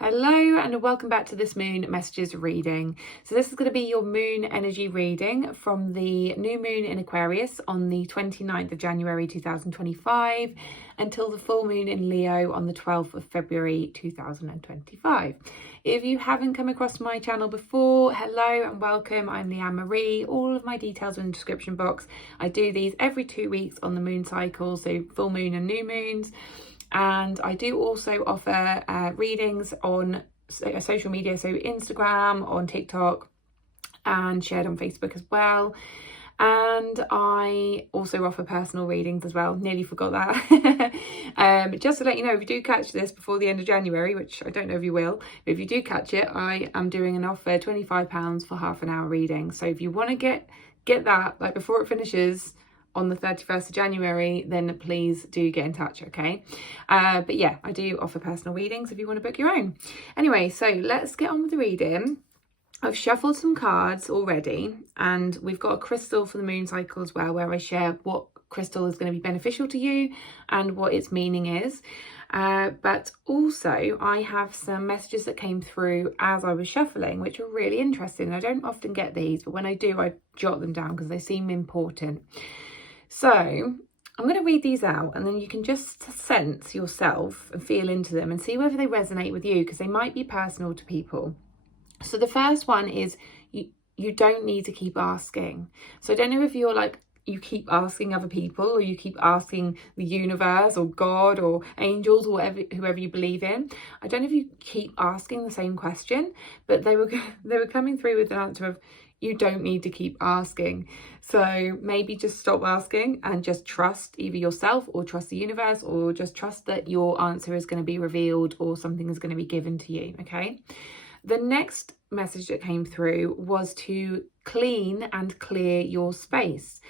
Hello and welcome back to this Moon Messages reading. So this is going to be your moon energy reading from the new moon in Aquarius on the 29th of January 2025 until the full moon in Leo on the 12th of February 2025. If you haven't come across my channel before, hello and welcome. I'm Leanne Marie. All of my details are in the description box. I do these every 2 weeks on the moon cycle, so full moon and new moons. And I do also offer readings on social media, so Instagram, on TikTok, and shared on Facebook as well. And I also offer personal readings as well. Nearly forgot that. Just to let you know, if you do catch this before the end of January, which I don't know if you will, but if you do catch it, I am doing an offer, £25 for half an hour reading. So if you want to get that, like before it finishes on the 31st of January, then please do get in touch, okay? But yeah, I do offer personal readings if you want to book your own. Anyway, so let's get on with the reading. I've shuffled some cards already, and we've got a crystal for the moon cycle as well, where I share what crystal is going to be beneficial to you and what its meaning is. But also I have some messages that came through as I was shuffling, which are really interesting. I don't often get these, but when I do, I jot them down because they seem important. So I'm going to read these out, and then you can just sense yourself and feel into them and see whether they resonate with you, because they might be personal to people. So the first one is you don't need to keep asking. So I don't know if you're like, you keep asking other people, or you keep asking the universe or God or angels or whoever you believe in. I don't know if you keep asking the same question, but they were coming through with an answer of, you don't need to keep asking. So maybe just stop asking and just trust either yourself or trust the universe, or just trust that your answer is going to be revealed or something is going to be given to you, okay? The next message that came through was to clean and clear your space.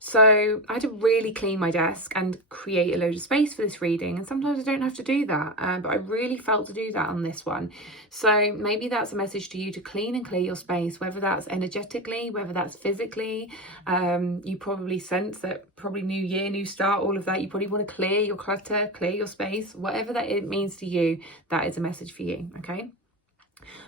So I had to really clean my desk and create a load of space for this reading. And sometimes I don't have to do that, but I really felt to do that on this one. So maybe that's a message to you to clean and clear your space, whether that's energetically, whether that's physically. You probably sense that probably new year, new start, all of that. You probably want to clear your clutter, clear your space, whatever that it means to you. That is a message for you, okay?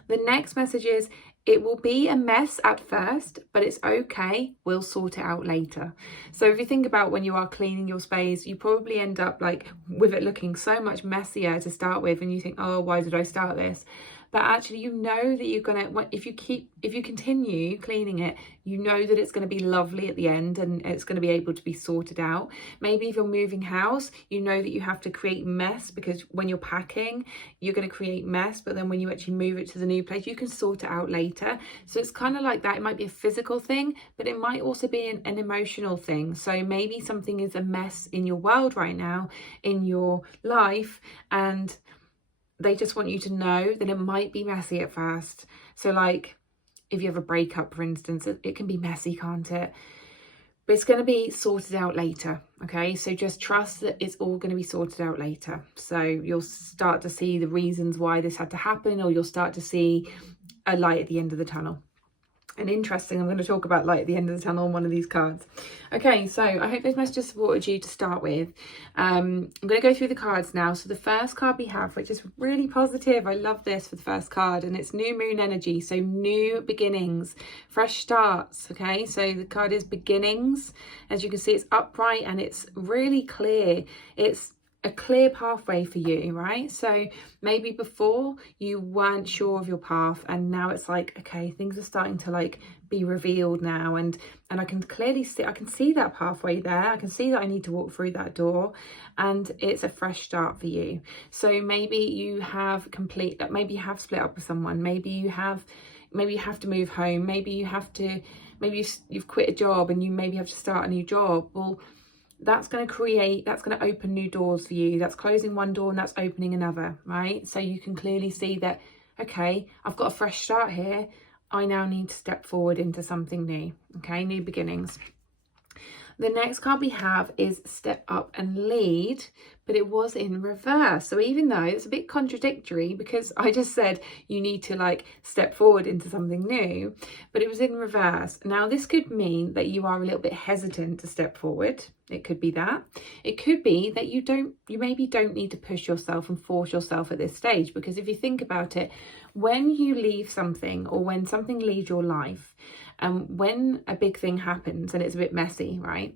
The next message is, it will be a mess at first, but it's okay. We'll sort it out later. So if you think about when you are cleaning your space, you probably end up like with it looking so much messier to start with, and you think, oh, why did I start this? But actually, you know that you're gonna, if you continue cleaning it, you know that it's going to be lovely at the end, and it's going to be able to be sorted out. Maybe if you're moving house, you know that you have to create mess, because when you're packing, you're going to create mess, but then when you actually move it to the new place, you can sort it out later. So it's kind of like that. It might be a physical thing, but it might also be an emotional thing. So maybe something is a mess in your world right now, in your life, and they just want you to know that it might be messy at first. So like if you have a breakup, for instance, it can be messy, can't it? But it's going to be sorted out later, okay? So just trust that it's all going to be sorted out later. So you'll start to see the reasons why this had to happen, or you'll start to see a light at the end of the tunnel. And interesting, I'm going to talk about light at the end of the tunnel on one of these cards. Okay, so I hope those messages supported you to start with. I'm going to go through the cards now. So the first card we have, which is really positive, I love this for the first card, and it's new moon energy. So new beginnings, fresh starts, okay? So the card is beginnings. As you can see, it's upright and it's really clear. It's a clear pathway for you, right? So maybe before you weren't sure of your path, and now it's like, okay, things are starting to like be revealed now, and I can clearly see, I can see that pathway there. I can see that I need to walk through that door, and it's a fresh start for you. So maybe you have maybe you have split up with someone, maybe you have to move home, maybe you've quit a job and you maybe have to start a new job. Well, that's going to open new doors for you. That's closing one door and that's opening another, right? So you can clearly see that, okay, I've got a fresh start here. I now need to step forward into something new, okay? New beginnings. The next card we have is Step Up and Lead, but it was in reverse. So even though it's a bit contradictory, because I just said you need to like step forward into something new, but it was in reverse. Now this could mean that you are a little bit hesitant to step forward. It could be that. It could be that you maybe don't need to push yourself and force yourself at this stage, because if you think about it, when you leave something or when something leaves your life, and when a big thing happens and it's a bit messy, right?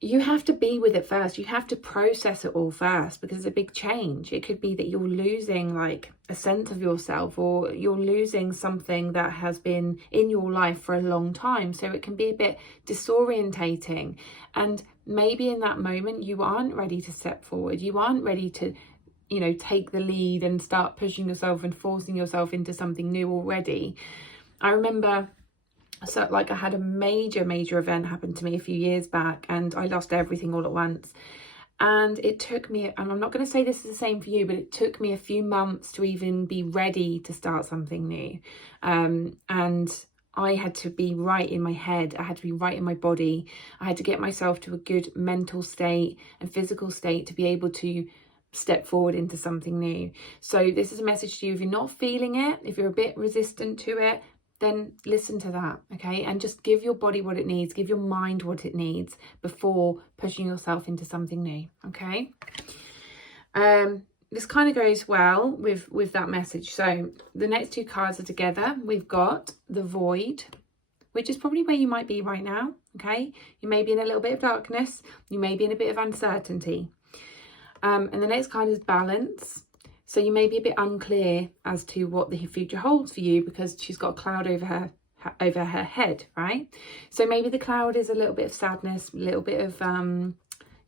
You have to be with it first. You have to process it all first, because it's a big change. It could be that you're losing like a sense of yourself, or you're losing something that has been in your life for a long time. So it can be a bit disorientating. And maybe in that moment, you aren't ready to step forward. You aren't ready to, you know, take the lead and start pushing yourself and forcing yourself into something new already. I remember, so like I had a major event happen to me a few years back, and I lost everything all at once. And it took me, and I'm not going to say this is the same for you, but it took me a few months to even be ready to start something new. And I had to be right in my head. I had to be right in my body. I had to get myself to a good mental state and physical state to be able to step forward into something new. So this is a message to you. If you're not feeling it, if you're a bit resistant to it, then listen to that, okay? And just give your body what it needs, give your mind what it needs before pushing yourself into something new, okay? This kind of goes well with that message. So the next two cards are together. We've got the Void, which is probably where you might be right now, okay? You may be in a little bit of darkness. You may be in a bit of uncertainty. And the next card is Balance. So you may be a bit unclear as to what the future holds for you, because she's got a cloud over her head, right? So maybe the cloud is a little bit of sadness, a little bit of,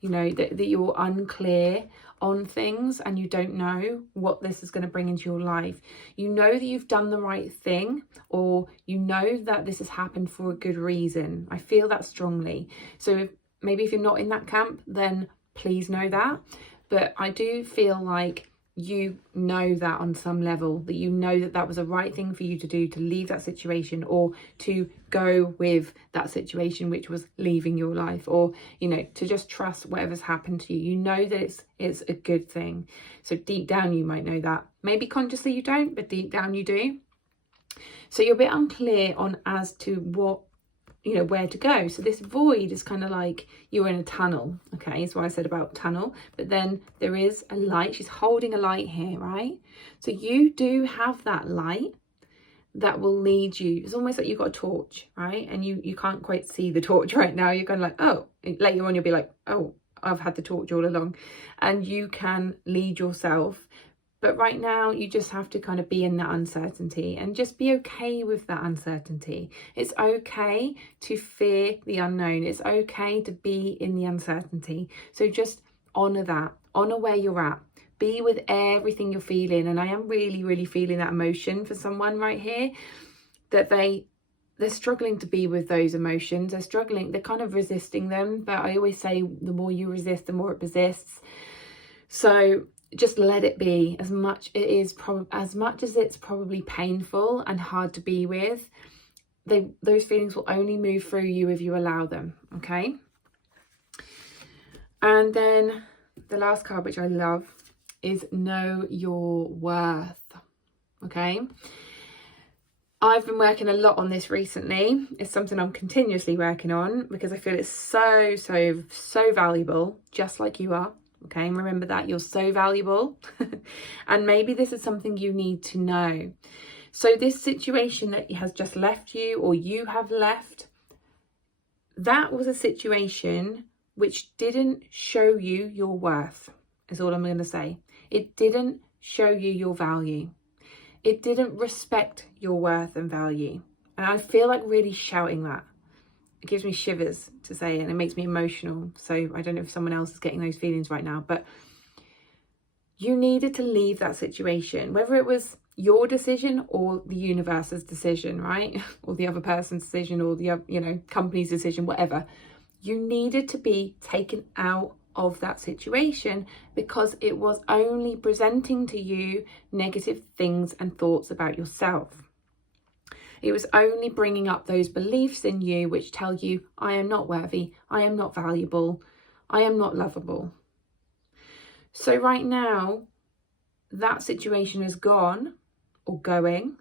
you know, that you're unclear on things and you don't know what this is going to bring into your life. You know that you've done the right thing, or you know that this has happened for a good reason. I feel that strongly. So maybe if you're not in that camp, then please know that. But I do feel like you know that on some level, that you know that that was the right thing for you to do, to leave that situation, or to go with that situation which was leaving your life, or, you know, to just trust whatever's happened to you. You know that it's a good thing. So deep down you might know that. Maybe consciously you don't, but deep down you do. So you're a bit unclear on as to what, you know, where to go. So this Void is kind of like you're in a tunnel, okay? That's what I said about tunnel. But then there is a light. She's holding a light here, right? So you do have that light that will lead you. It's almost like you've got a torch, right? And you can't quite see the torch right now. You're kind of like, oh, later on you'll be like, oh, I've had the torch all along. And you can lead yourself. But right now, you just have to kind of be in that uncertainty and just be okay with that uncertainty. It's okay to fear the unknown. It's okay to be in the uncertainty. So just honour that. Honour where you're at. Be with everything you're feeling. And I am really feeling that emotion for someone right here, that they're struggling to be with those emotions. They're struggling. They're kind of resisting them. But I always say the more you resist, the more it persists. So just let it be. As much as it's probably painful and hard to be with, those feelings will only move through you if you allow them, okay? And then the last card, which I love, is Know Your Worth, okay? I've been working a lot on this recently. It's something I'm continuously working on, because I feel it's so valuable, just like you are. Okay, and remember that you're so valuable. And maybe this is something you need to know. So this situation that has just left you, or you have left, that was a situation which didn't show you your worth, is all I'm going to say. It didn't show you your value. It didn't respect your worth and value. And I feel like really shouting that. It gives me shivers to say it, and it makes me emotional. So I don't know if someone else is getting those feelings right now, but you needed to leave that situation, whether it was your decision or the universe's decision, right? Or the other person's decision, or the, you know, company's decision, whatever. You needed to be taken out of that situation, because it was only presenting to you negative things and thoughts about yourself. It was only bringing up those beliefs in you which tell you, I am not worthy, I am not valuable, I am not lovable. So right now, that situation is gone or going.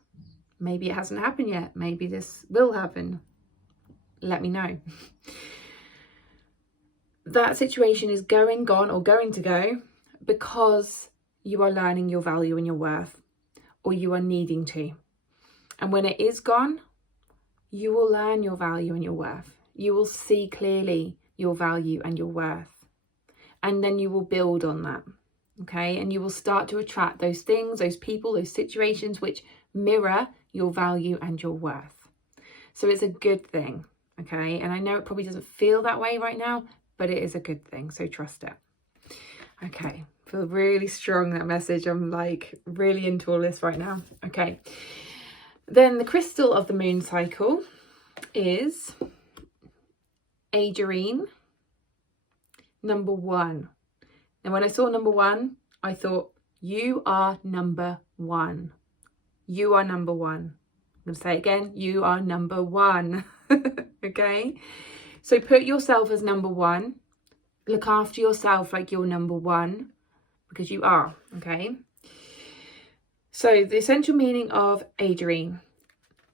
Maybe it hasn't happened yet. Maybe this will happen. Let me know. That situation is gone or going to go because you are learning your value and your worth, or you are needing to. And when it is gone, you will learn your value and your worth. You will see clearly your value and your worth. And then you will build on that. Okay? And you will start to attract those things, those people, those situations which mirror your value and your worth. So it's a good thing. Okay? And I know it probably doesn't feel that way right now, but it is a good thing. So trust it. Okay. I feel really strong, that message. I'm like really into all this right now. Okay. Then the crystal of the moon cycle is Agerine, number 1. And when I saw number 1, I thought, you are number 1. You are number 1. I'm going to say it again. You are number 1. Okay. So put yourself as number 1. Look after yourself like you're number 1, because you are. Okay. So the essential meaning of Agerine: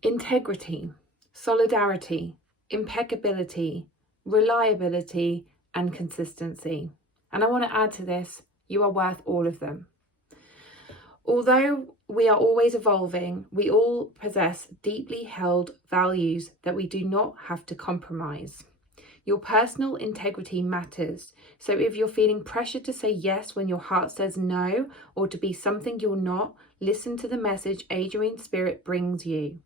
integrity, solidarity, impeccability, reliability, and consistency. And I want to add to this, you are worth all of them. Although we are always evolving, we all possess deeply held values that we do not have to compromise. Your personal integrity matters. So if you're feeling pressure to say yes when your heart says no, or to be something you're not, listen to the message Agerine Spirit brings you.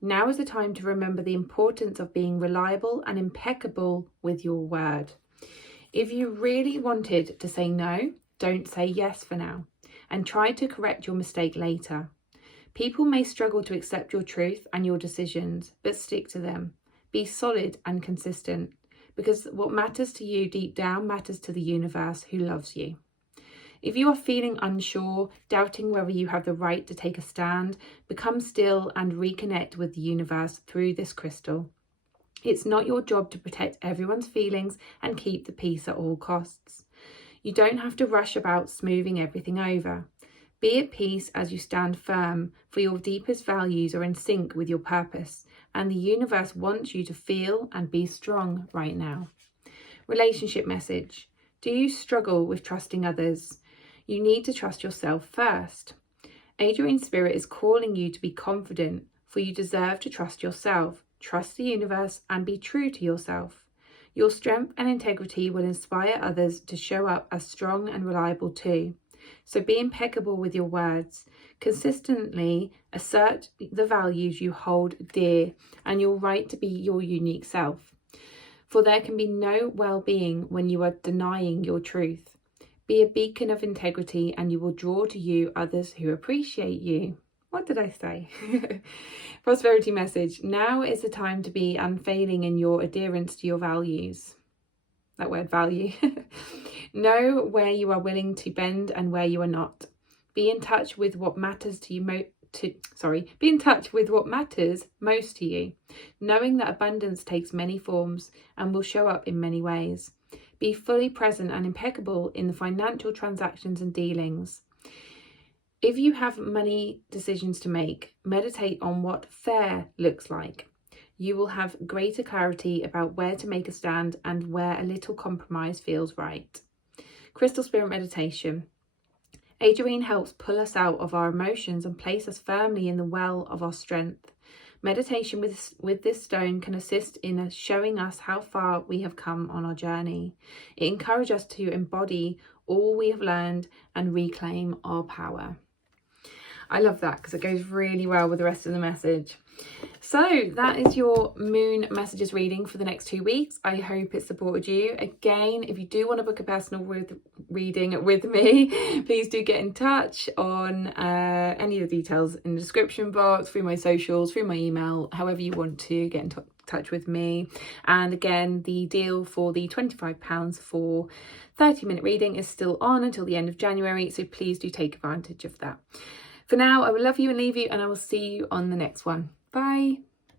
Now is the time to remember the importance of being reliable and impeccable with your word. If you really wanted to say no, don't say yes for now, and try to correct your mistake later. People may struggle to accept your truth and your decisions, but stick to them. Be solid and consistent, because what matters to you deep down matters to the universe, who loves you. If you are feeling unsure, doubting whether you have the right to take a stand, become still and reconnect with the universe through this crystal. It's not your job to protect everyone's feelings and keep the peace at all costs. You don't have to rush about smoothing everything over. Be at peace as you stand firm, for your deepest values are in sync with your purpose, and the universe wants you to feel and be strong right now. Relationship message: do you struggle with trusting others? You need to trust yourself first. Agerine Spirit is calling you to be confident, for you deserve to trust yourself, trust the universe, and be true to yourself. Your strength and integrity will inspire others to show up as strong and reliable too. So be impeccable with your words. Consistently assert the values you hold dear and your right to be your unique self. For there can be no well-being when you are denying your truth. Be a beacon of integrity and you will draw to you others who appreciate you. What did I say? Prosperity message: now is the time to be unfailing in your adherence to your values. That word, value. Know where you are willing to bend and where you are not. Be in touch with what matters to you be in touch with what matters most to you, knowing that abundance takes many forms and will show up in many ways. Be fully present and impeccable in the financial transactions and dealings. If you have money decisions to make, meditate on what fair looks like. You will have greater clarity about where to make a stand and where a little compromise feels right. Crystal Spirit meditation. Agerine helps pull us out of our emotions and place us firmly in the well of our strength. Meditation with this stone can assist in showing us how far we have come on our journey. It encourages us to embody all we have learned and reclaim our power. I love that because it goes really well with the rest of the message. So that is your moon messages reading for the next 2 weeks. I hope it supported you. Again, if you do want to book a personal reading with me, please do get in touch on any of the details in the description box, through my socials, through my email, however you want to get in touch with me. And again, the deal for the £25 for 30-minute reading is still on until the end of January, so please do take advantage of that. For now, I will love you and leave you, and I will see you on the next one. Bye.